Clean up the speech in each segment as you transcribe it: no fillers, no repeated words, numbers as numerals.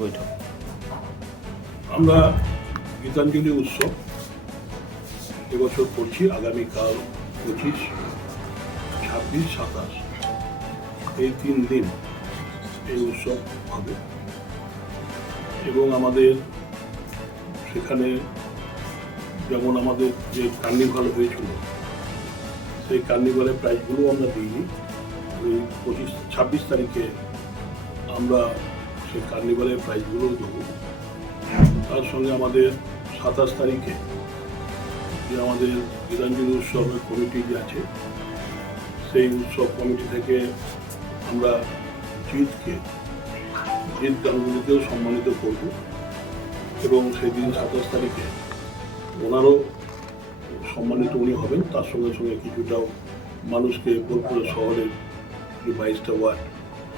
বৈঠক? আমরা গীতাঞ্জলি উৎসব এবছর করছি। আগামীকাল 25, 26, 27 এই 3 দিন এই উৎসব হবে এবং আমাদের সেখানে যেমন আমাদের যে কার্নিভাল হয়েছিল সেই কার্নিভালের প্রাইজগুলো আমরা দিইনি। ওই 26 তারিখে আমরা সেই কার্নিভালের প্রাইজগুলো দেবো। তার সঙ্গে আমাদের 27 তারিখে যে আমাদের গীতাঞ্জলি উৎসবের কমিটি যে আছে সেই উৎসব কমিটি থেকে আমরা জিৎ গাঙ্গুলিকেও সম্মানিত করব এবং সেই দিন 27 তারিখে ওনারও সম্মানিত উনি হবেন। তার সঙ্গে সঙ্গে কিছুটাও মানুষকে বোলপুর শহরের যে 22টা ওয়ার্ড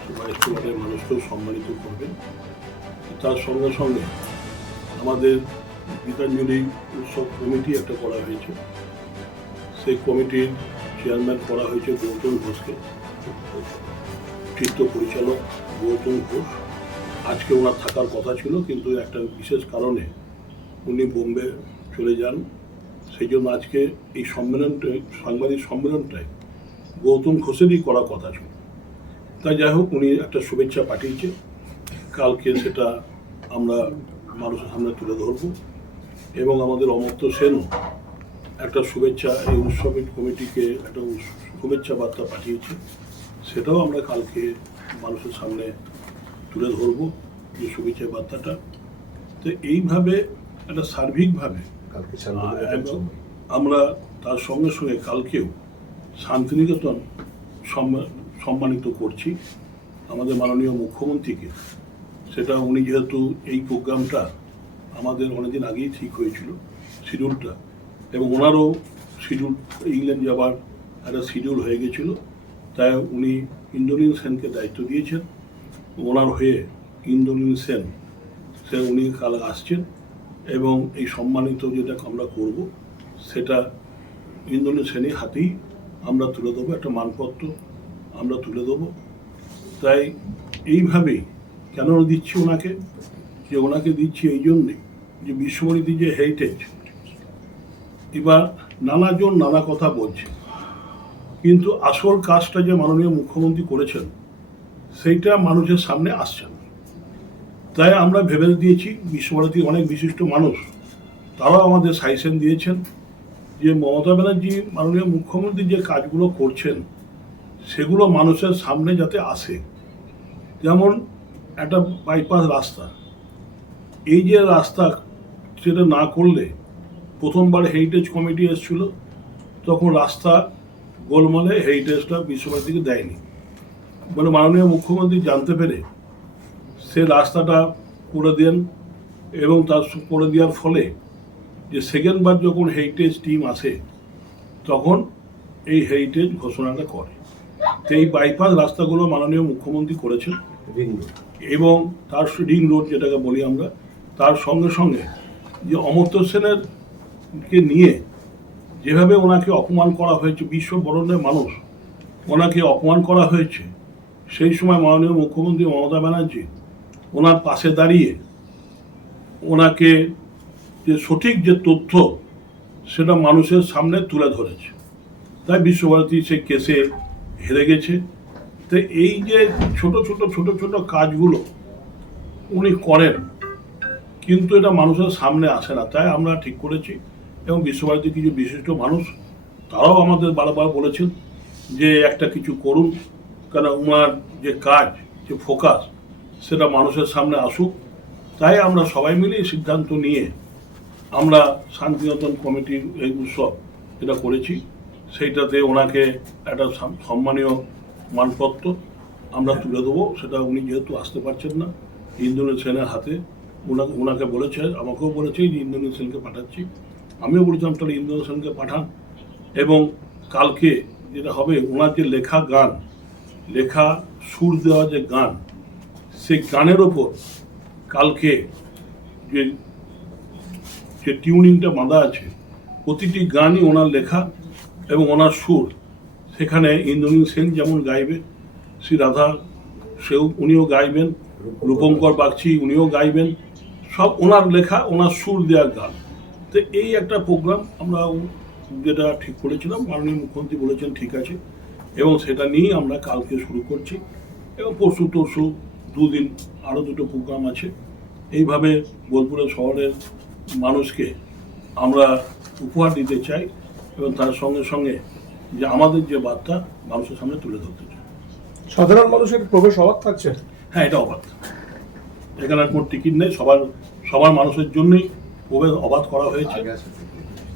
সেই 22টা ওয়ার্ডের মানুষকেও সম্মানিত করবেন। তার সঙ্গে সঙ্গে আমাদের গীতাঞ্জলি উৎসব কমিটি একটা করা হয়েছে। সেই কমিটির চেয়ারম্যান করা হয়েছে গৌতম ঘোষকে, চিত্র পরিচালক গৌতম ঘোষ। আজকে ওনার থাকার কথা ছিল, কিন্তু একটা বিশেষ কারণে উনি বোম্বে চলে যান। সেই জন্য আজকে এই সম্মেলনটাই, সাংবাদিক সম্মেলনটাই গৌতম ঘোষেরই করার কথা ছিল। তাই যাই হোক, উনি একটা শুভেচ্ছা পাঠিয়েছে। কালকে সেটা আমরা মানুষের সামনে তুলে ধরব এবং আমাদের অমর্ত্য সেনও একটা শুভেচ্ছা, এই উৎসবের কমিটিকে একটা শুভেচ্ছা বার্তা পাঠিয়েছে। সেটাও আমরা কালকে মানুষের সামনে তুলে ধরব, যে শুভেচ্ছা বার্তাটা। তো এইভাবে একটা সার্বিকভাবে আমরা তার সঙ্গে সঙ্গে কালকেও শান্তিনিকেতন সম্মানিত করছি আমাদের মাননীয় মুখ্যমন্ত্রীকে। সেটা উনি যেহেতু এই প্রোগ্রামটা আমাদের অনেকদিন আগেই ঠিক হয়েছিল শিডিউলটা, এবং ওনারও শিডিউল ইংল্যান্ড যাবার একটা শিডিউল হয়ে গেছিলো, তাই উনি ইন্দ্রনীল সেনকে দায়িত্ব দিয়েছেন। ওনার হয়ে ইন্দ্রনীল সেন উনি কাল আসছেন এবং এই সম্মানিত যেটা আমরা করব সেটা ইন্দ্রনীল সেনের হাতেই আমরা তুলে দেবো, একটা মানপত্র আমরা তুলে দেবো। তাই এইভাবেই কেন দিচ্ছি ওনাকে, যে ওনাকে দিচ্ছি এই জন্যে যে বিশ্বভারতী যে হেরিটেজ, এবার নানাজন নানা কথা বলছে, কিন্তু আসল কাজটা যে মাননীয় মুখ্যমন্ত্রী করেছেন সেইটা মানুষের সামনে আসছে না। তাই আমরা ভেবে দিয়েছি, বিশ্বভারতীর অনেক বিশিষ্ট মানুষ তারাও আমাদের সাজেশন দিয়েছেন যে মমতা ব্যানার্জি মাননীয় মুখ্যমন্ত্রী যে কাজগুলো করছেন সেগুলো মানুষের সামনে যাতে আসে। যেমন একটা বাইপাস রাস্তা, এই যে রাস্তা সেটা না করলে, প্রথমবার হেরিটেজ কমিটি এসেছিল তখন রাস্তা গোলমালে হেরিটেজটা বিশ্বভারতীকে দেয়নি, মানে মাননীয় মুখ্যমন্ত্রী জানতে পেরে সে রাস্তাটা করে দেন এবং তার করে দেওয়ার ফলে যে সেকেন্ডবার যখন হেরিটেজ টিম আসে তখন এই হেরিটেজ ঘোষণাটা করে। তো এই বাইপাস রাস্তাগুলো মাননীয় মুখ্যমন্ত্রী করেছেন এবং তার রিং রোড যেটাকে বলি আমরা, তার সঙ্গে সঙ্গে যে অমর্ত্য সেনের কে নিয়ে যেভাবে ওনাকে অপমান করা হয়েছে, বিশ্ব বরণ্যের মানুষ ওনাকে অপমান করা হয়েছে, সেই সময় মাননীয় মুখ্যমন্ত্রী মমতা ব্যানার্জি ওনার পাশে দাঁড়িয়ে ওনাকে যে সঠিক যে তথ্য সেটা মানুষের সামনে তুলে ধরেছে। তাই বিশ্বভারতী সেই কেসে হেরে গেছে। তো এই যে ছোট ছোট কাজগুলো উনি করেন, কিন্তু এটা মানুষের সামনে আসে না। তাই আমরা ঠিক করেছি, এবং বিশ্বভারতীর কিছু বিশিষ্ট মানুষ তারাও আমাদের বারবার বলেছেন যে একটা কিছু করুন, কেন ওনার যে কাজ, যে ফোকাস সেটা মানুষের সামনে আসুক। তাই আমরা সবাই মিলে সিদ্ধান্ত নিয়ে আমরা শান্তিনিকেতন কমিটির এই উৎসব যেটা করেছি সেইটাতে ওনাকে একটা সম্মানীয় মানপত্র আমরা তুলে দেবো। সেটা উনি যেহেতু আসতে পারছেন না, ইন্দ্রনীল সেনের হাতে ওনাকে বলেছে, আমাকেও বলেছে যে ইন্দ্রনীল সেনকে পাঠাচ্ছি। আমিও বলেছিলাম তাহলে ইন্দ্রনীল সেনকে পাঠান। এবং কালকে যেটা হবে, ওনার যে লেখা গান, লেখা সুর দেওয়া যে গান, সেই গানের ওপর কালকে যে টিউনিংটা বাঁধা আছে, প্রতিটি গানই ওনার লেখা এবং ওনার সুর। সেখানে ইন্দ্রনীল সেন যেমন গাইবে, শ্রী রাধা উনিও গাইবেন, রূপঙ্কর বাগচি উনিও গাইবেন, সব ওনার লেখা, ওনার সুর দেওয়ার গান। তো এই একটা প্রোগ্রাম আমরা যেটা ঠিক করেছিলাম, মাননীয় মুখ্যমন্ত্রী বলেছেন ঠিক আছে, এবং সেটা নিয়েই আমরা কালকে শুরু করছি, এবং পরশু দুদিন আরও দুটো প্রোগ্রাম আছে। এইভাবে বোলপুরের শহরের মানুষকে আমরা উপহার দিতে চাই, এবং তার সঙ্গে সঙ্গে যে আমাদের যে বার্তা মানুষের সামনে তুলে ধরতে চাই। সাধারণ মানুষের প্রবেশ অবাধ থাকছে? হ্যাঁ, এটা অবাধ, এখানে আর কোনো টিকিট নেই, সবার মানুষের জন্যই প্রবেশ অবাধ করা হয়েছে,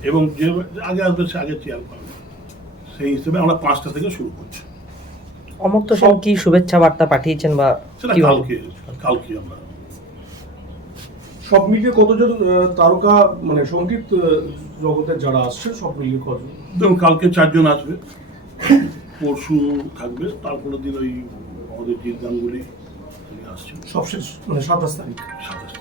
এবং যে আগে আসবে সে আগে চেয়ার পাবে, সেই হিসেবে আমরা 5টা থেকে শুরু করছি। অমর্ত্য সেন কি শুভেচ্ছা বার্তা পাঠিয়েছেন বা সেটা কি কালকে আমরা সব মিলিয়ে কতজন তারকা, মানে সঙ্গীত জগতের যারা আসছে সব মিলিয়ে কতজন? দেখুন, কালকে 4 জন আসবে, পরশু থাকবে, তারপরের দিন ওই আমাদের জিৎ গাঙ্গুলি আসছে, সবশেষ মানে 27 তারিখ। 27